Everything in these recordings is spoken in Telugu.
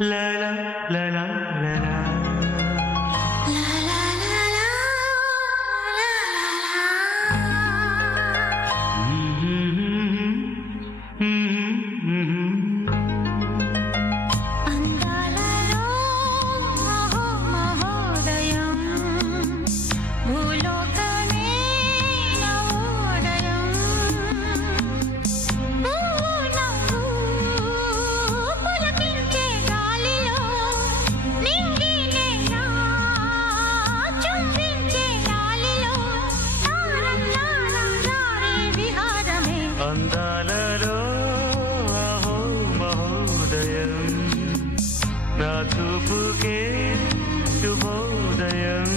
La la la la la la. La la la la la అందాలలో మహోదయం భూలోకమే నవోదయం నవ్వు పులకించే గాలిలో నింగినేనా చుంబించే గాలిలో తారల్లారా జారే విహారమే అందాలలో అహో మహోదయం నా చూపుకే శుభోదయం.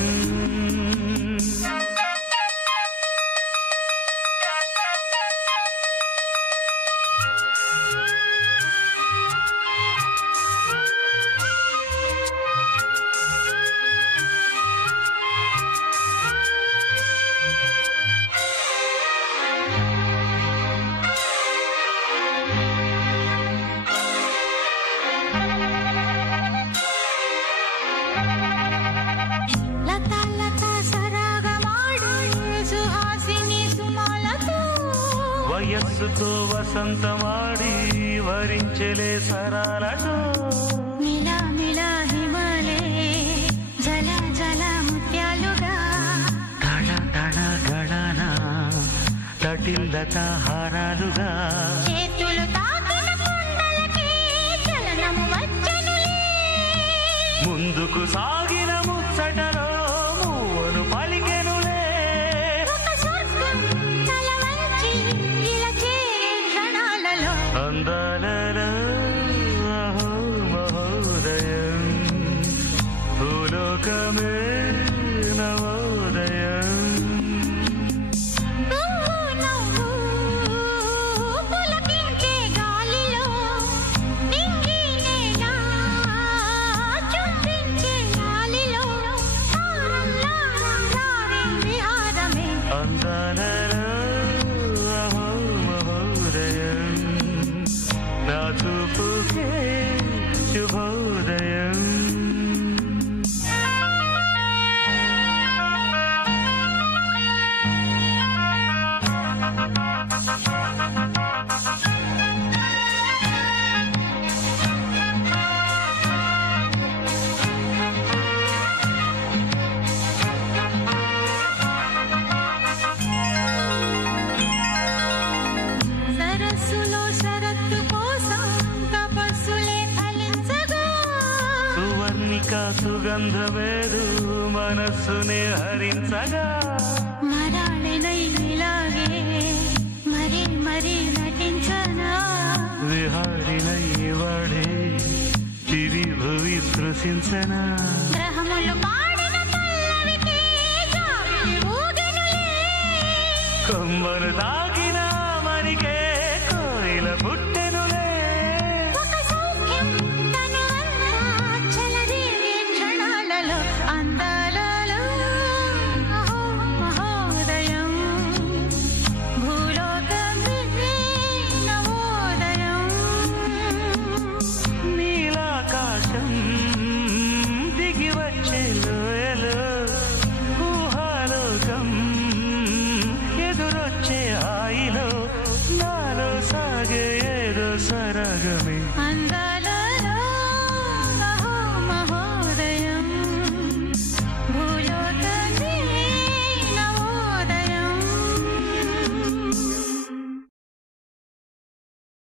లతా లతా సరాగమాడు సుహాసిని సుమాలతో వయస్సుతో వసంతమాడి వరించలే సరాలతో మిలా మిలా హిమాలే జల జల ముత్యాలుగా తడ తడ గడన తటిల్లత హారాలుగా చేతులు తాకిన కొండలకే చలనము వచ్చనులే ముందుకు సాగిన ముచ్చటలో మూవను పలికెనులే. ఒక స్వర్గం తల వంచి ఇలా చేరే క్షణాలలో అందాలలో అహో మహోదయం భూలోకమే నవోదయం. నవ్వు పులకించే గాలిలో నింగినేనా చుంబించే గాలిలో తారల్లారా జారే విహారమే అందాలలో అహో మహోదయం నా చూపుకే శుభోదయం. సరస్సులో షరత్తు కోసం తపస్సులే ఫలించగా సువర్ణిక సుగంధమేదు మనస్సునే హరించగా మరాళినై ఇలాగే మరీ మరీ నటించనా విహారినై వాడే దివి భువి స్పృశించనా గ్రహములు పాడిన పల్లవికే జాబిలి ఊగెనులే కొమ్మను తాకిన మరికే కోయిల పుట్టెనులే. ఒక సౌఖ్యం తనువంతా చెలరేగే క్షణాలలో అందాలలో అహో మహోదయం భూలోకమే నవోదయం నీలాకాశం దిగి వచ్చే లోయలో ఊహాలోకం ఎదురొచ్చే హాయిలో నాలో సాగే ఏదో సరగమే